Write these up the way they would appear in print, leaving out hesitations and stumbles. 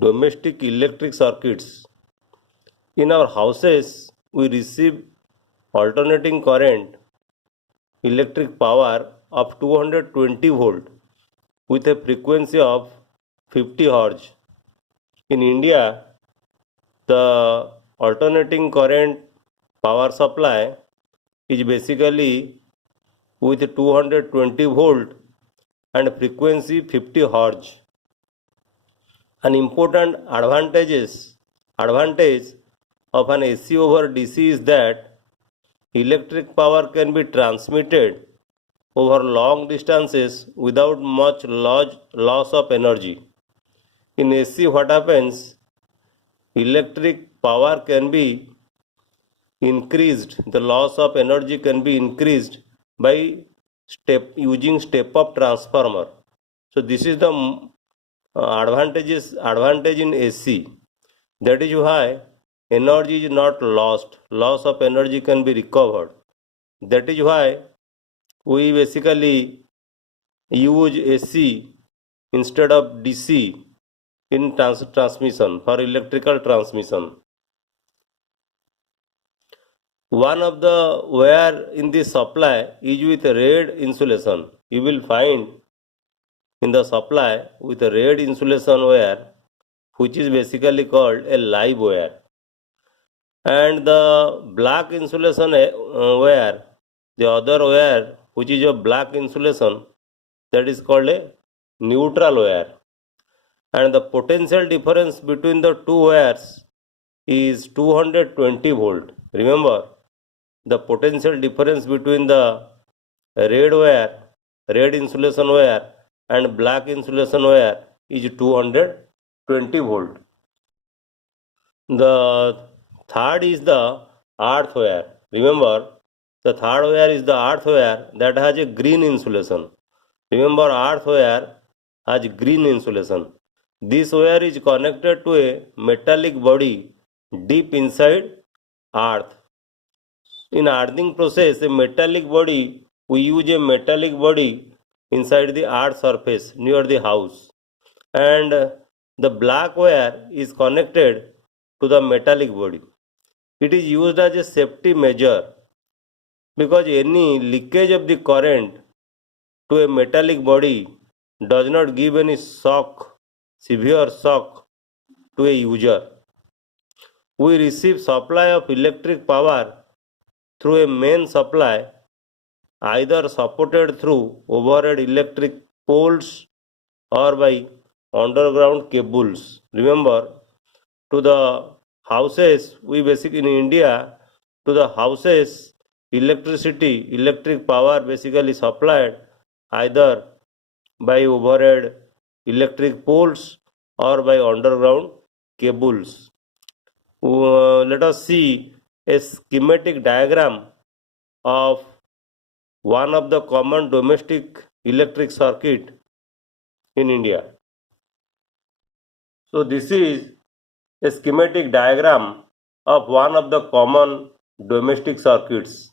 Domestic electric circuits. In our houses, we receive alternating current electric power of 220 volt with a frequency of 50 Hz. In India, the alternating current power supply is basically with 220 volt and frequency 50 Hz. An important advantage of an AC over DC is that electric power can be transmitted over long distances without much loss of energy. In AC, what happens? Electric power can be increased, the loss of energy can be increased by using step up transformer. So this is the advantage in AC. That is why energy is not lost. Loss of energy can be recovered. That is why we basically use AC instead of DC in transmission for electrical transmission. One of the wire in the supply is with red insulation. You will find in the supply with a red insulation wire, which is basically called a live wire, and the black insulation wire, the other wire which is a black insulation, that is called a neutral wire, and the potential difference between the two wires is 220 volt. Remember, the potential difference between the red insulation wire and black insulation wire is 220 volt. The third is the earth wire. Remember, the third wire is the earth wire that has a green insulation. Remember, earth wire has green insulation. This wire is connected to a metallic body deep inside earth. In earthing process, we use a metallic body inside the earth surface near the house, and the black wire is connected to the metallic body. It is used as a safety measure because any leakage of the current to a metallic body does not give any severe shock to a user. We receive supply of electric power through a main supply, either supported through overhead electric poles or by underground cables. Remember, to the houses, in India, to the houses, electric power basically supplied either by overhead electric poles or by underground cables. Let us see a schematic diagram of one of the common domestic electric circuit in India. So this is a schematic diagram of one of the common domestic circuits.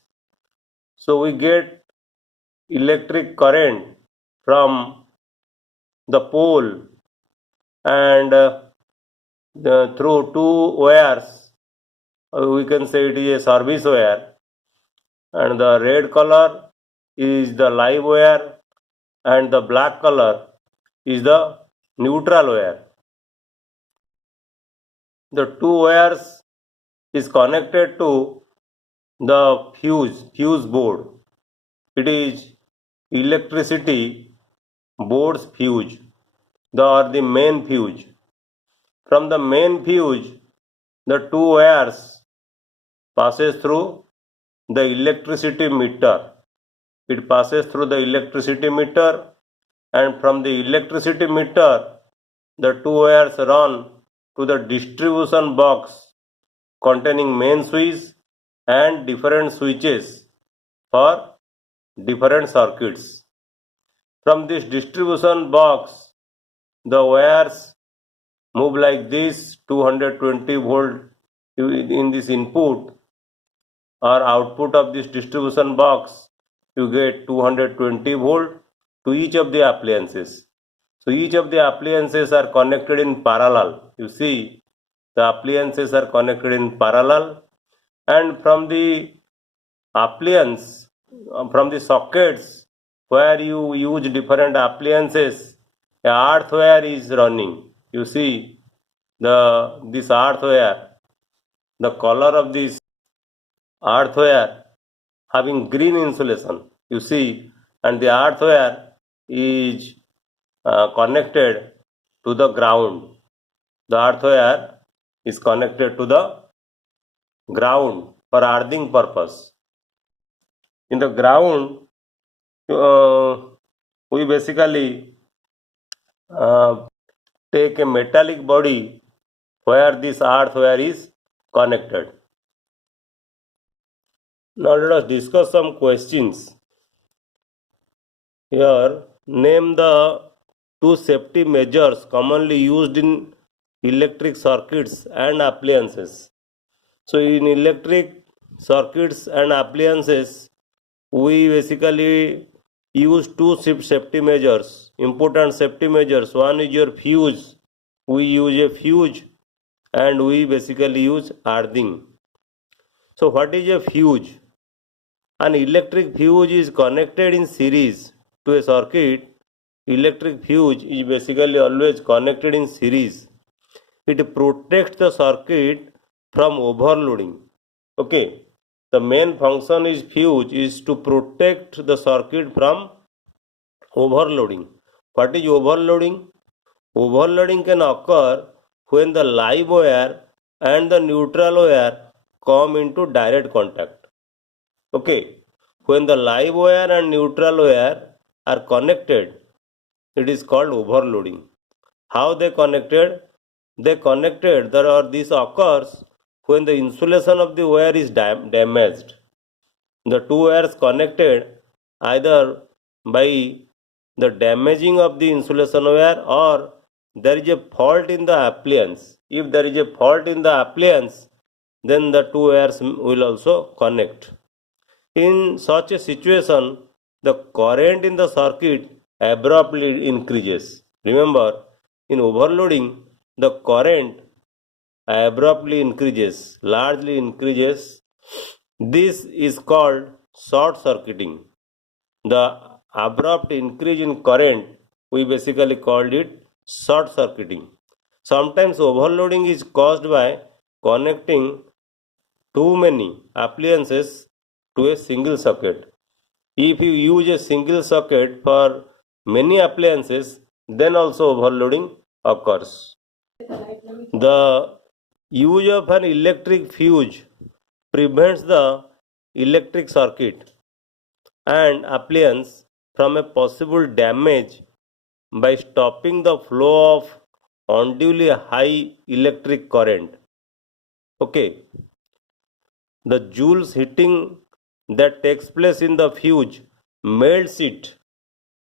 So we get electric current from the pole and through two wires. We can say it is a service wire, and the red color is the live wire and the black color is the neutral wire. The two wires is connected to the fuse board. It is electricity board's fuse, the main fuse. From the main fuse, the two wires passes through the electricity meter. It passes through the electricity meter, and from the electricity meter, the two wires run to the distribution box containing main switch and different switches for different circuits. From this distribution box, the wires move like this: 220 volt in this input or output of this distribution box. You get 220 volt to each of the appliances. So each of the appliances are connected in parallel. You see, the appliances are connected in parallel, and from the appliance, from the sockets where you use different appliances, a earthware is running. You see, this earthware, the color of this earthware having green insulation. You see, and the earthware is connected to the ground. The earthware is connected to the ground for earthing purpose. In the ground, we basically take a metallic body where this earthware is connected. Now let us discuss some questions. Here, name the two safety measures commonly used in electric circuits and appliances. So in electric circuits and appliances, we basically use two safety measures, important safety measures. One is your fuse. We use a fuse and we basically use earthing. So what is a fuse? An electric fuse is connected in series to a circuit. Electric fuse is basically always connected in series. It protects the circuit from overloading. Okay, the main function is fuse is to protect the circuit from overloading. What is overloading? Overloading can occur when the live wire and the neutral wire come into direct contact. Okay, when the live wire and neutral wire are connected, it is called overloading. How they connected? They connected, this occurs when the insulation of the wire is damaged. The two wires connected either by the damaging of the insulation wire or there is a fault in the appliance. If there is a fault in the appliance, then the two wires will also connect. In such a situation, the current in the circuit abruptly increases. Remember, in overloading, the current abruptly increases, largely increases. This is called short circuiting. The abrupt increase in current, we basically called it short circuiting. Sometimes overloading is caused by connecting too many appliances to a single socket. If you use a single socket for many appliances, then also overloading occurs. The use of an electric fuse prevents the electric circuit and appliance from a possible damage by stopping the flow of unduly high electric current. Okay, the joules heating that takes place in the fuse melts it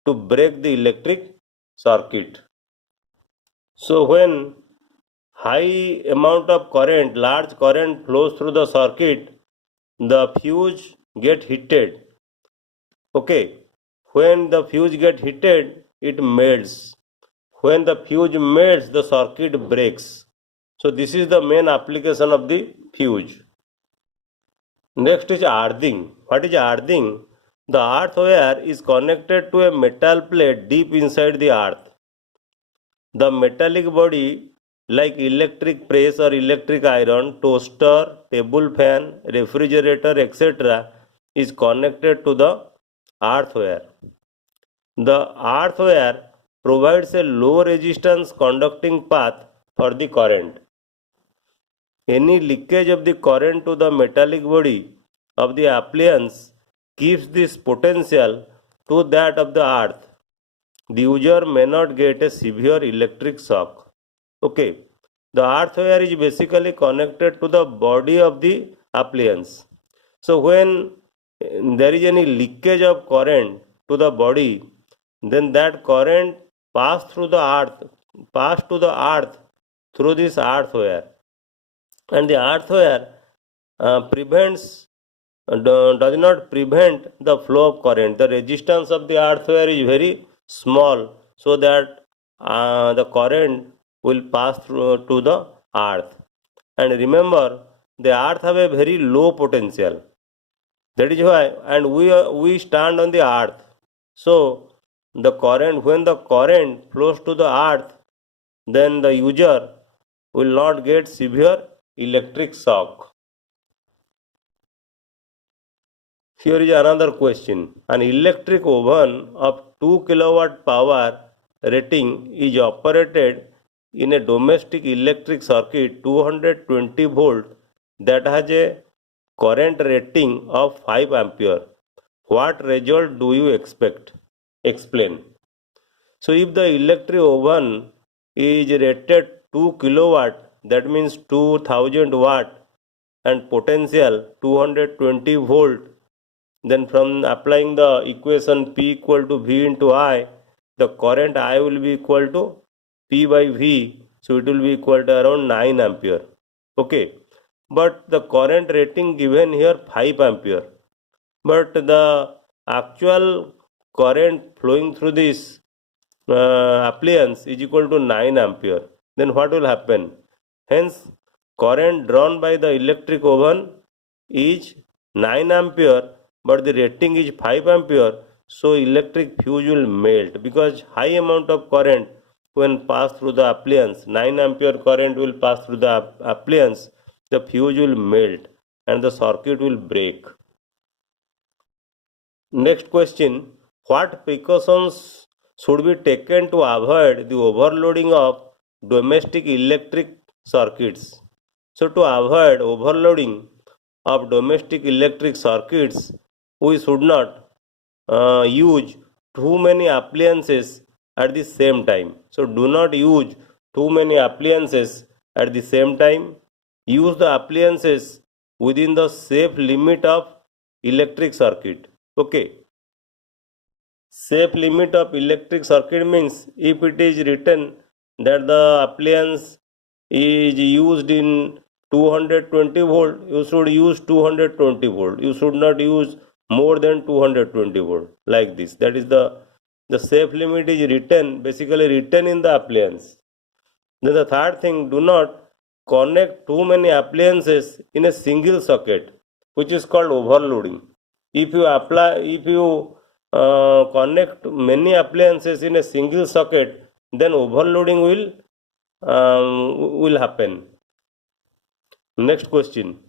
to break the electric circuit. So when high amount of current, large current flows through the circuit, the fuse get heated. Okay, when the fuse get heated, it melts. When the fuse melts, the circuit breaks. So this is the main application of the fuse. Next is earthing. What is earthing? The earth wire is connected to a metal plate deep inside the earth. The metallic body like electric press or electric iron, toaster, table fan, refrigerator, etc. is connected to the earth wire. The earth wire provides a low resistance conducting path for the current. Any leakage of the current to the metallic body of the appliance keeps this potential to that of the earth. The user may not get a severe electric shock. Okay, the earth wire is basically connected to the body of the appliance. So when there is any leakage of current to the body, then that current pass to the earth through this earth wire, and the earth wire does not prevent the flow of current. The resistance of the earth wire is very small, so that the current will pass through to the earth. And remember, the earth have a very low potential. That is why, and we stand on the earth. So the current, when the current flows to the earth, then the user will not get severe electric shock. Here is another question. An electric oven of 2 kilowatt power rating is operated in a domestic electric circuit 220 volt that has a current rating of 5 ampere. What result do you expect? Explain. So if the electric oven is rated 2 kilowatt, that means 2000 watt, and potential 220 volt, then from applying the equation P equal to V into I, the current I will be equal to P by V, so it will be equal to around 9 ampere. Okay, but the current rating given here 5 ampere, but the actual current flowing through this appliance is equal to 9 ampere. Then what will happen? Hence, current drawn by the electric oven is 9 ampere, but the rating is 5 ampere, so electric fuse will melt because high amount of current when pass through the appliance, 9 ampere current will pass through the appliance, the fuse will melt and the circuit will break. Next question, what precautions should be taken to avoid the overloading of domestic electric circuits? So to avoid overloading of domestic electric circuits, we should not use too many appliances at the same time. So do not use too many appliances at the same time. Use the appliances within the safe limit of electric circuit. Okay. Safe limit of electric circuit means if it is written that the appliance is used in 220 volt, you should use 220 volt. You should not use more than 220 volt like this. That is the safe limit is written, basically written in the appliance. Then the third thing, do not connect too many appliances in a single socket, which is called overloading. If you connect many appliances in a single socket, then overloading will happen. Next question.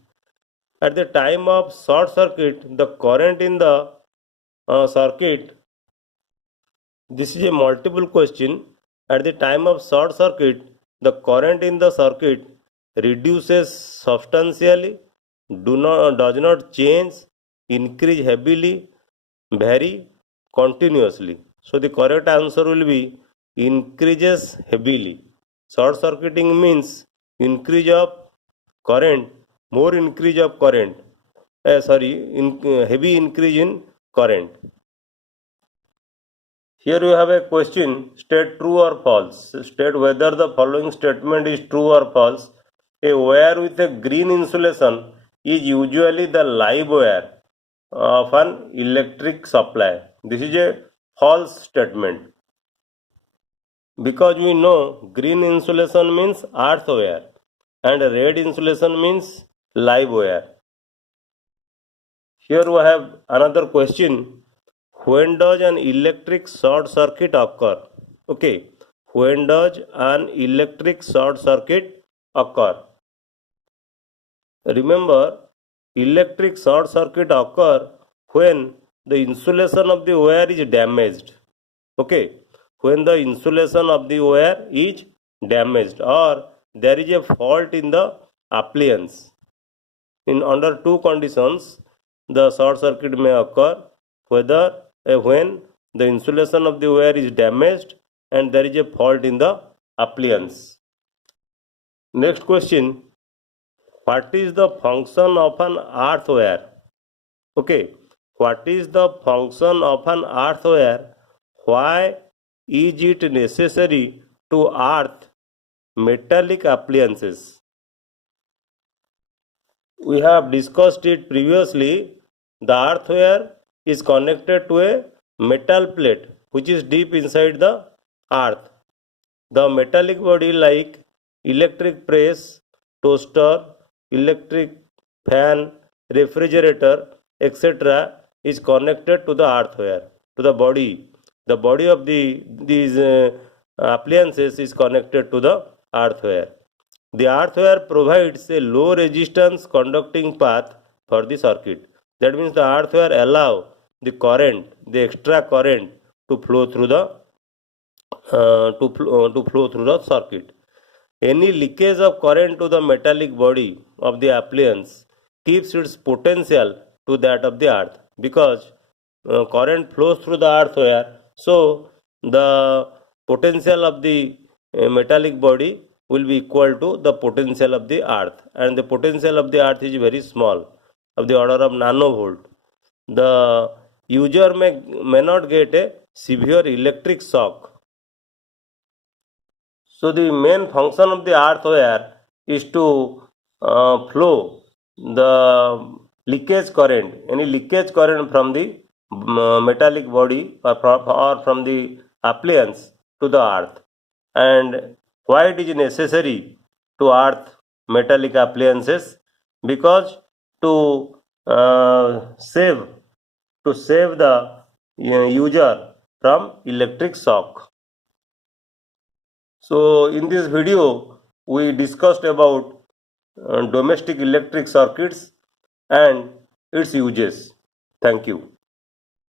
At the time of short circuit, the current in the circuit, this is a multiple question. At the time of short circuit, the current in the circuit reduces substantially, does not change, increase heavily, vary continuously. So the correct answer will be increases heavily. Short circuiting means increase of current, more increase of current. Heavy increase in current. Here you have a question, state true or false. State whether the following statement is true or false. A wire with a green insulation is usually the live wire of an electric supply. This is a false statement because we know green insulation means earth wire and red insulation means live wire. Here we have another question. When does an electric short circuit occur? Okay, when does an electric short circuit occur? Remember, electric short circuit occur when the insulation of the wire is damaged. Okay, when the insulation of the wire is damaged or there is a fault in the appliance. In under two conditions, the short circuit may occur, whether when the insulation of the wire is damaged and there is a fault in the appliance. Next question, what is the function of an earth wire? Okay, what is the function of an earth wire? Why is it necessary to earth metallic appliances? We have discussed it previously. The earth wire is connected to a metal plate which is deep inside the earth. The metallic body like electric press, toaster, electric fan, refrigerator, etc. is connected to the earthware, to the body. The body of these appliances is connected to the earthware. The earthware provides a low resistance conducting path for the circuit. That means the earthware allow the current, the extra current to flow through the to flow through the circuit. Any leakage of current to the metallic body of the appliance keeps its potential to that of the earth, because current flows through the earthware, so the potential of the metallic body will be equal to the potential of the earth, and the potential of the earth is very small, of the order of nanovolt. The user may not get a severe electric shock. So the main function of the earthware is to flow the leakage current, any leakage current from the metallic body or from the appliance to the earth. And why it is necessary to earth metallic appliances? Because to save the user from electric shock. So in this video we discussed about domestic electric circuits and its uses. Thank you.